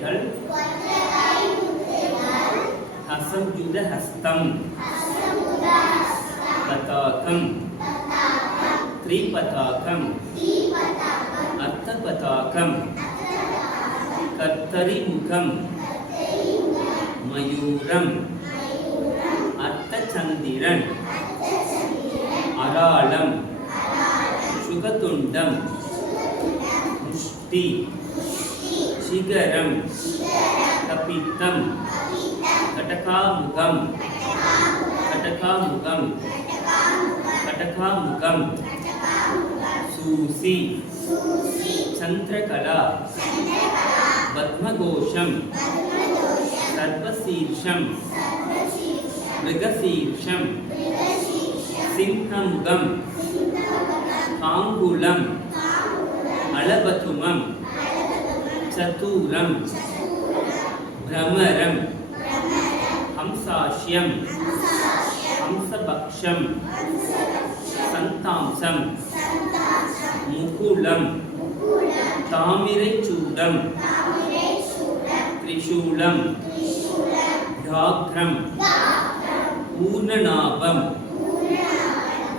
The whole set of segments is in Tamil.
முத்திரைகள் அசம்யுத ஹஸ்தம் பதாகம் த்ரிபதாகம் அர்த்தபதாகம் கர்த்தரிமுகம் மயூரம் அர்த்தச்சந்திரன் அராளம் சுகதுண்டம் முஷ்டி சிகரம் கபித்தம் கடகாமுகம் கடகாமுகம் கடகாமுகம் சூசி சந்திரகலா பத்மகோஷம் சர்வசீர்ஷம் மிருகசீர்ஷம் சிம்ஹமுகம் காங்குலம் அளபதுமம் சதூரம் பிரமரம் ஹம்சாஷ்யம் ஹம்சபக்ஷம் சந்தாம்சம் முகுலம் தாமிரைச்சூடம் திரிசூலம் வியாக்ரம் பூர்ணநாபம்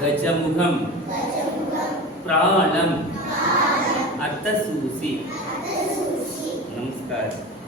கஜமுகம் प्राणम अर्थसूसी नमस्कार।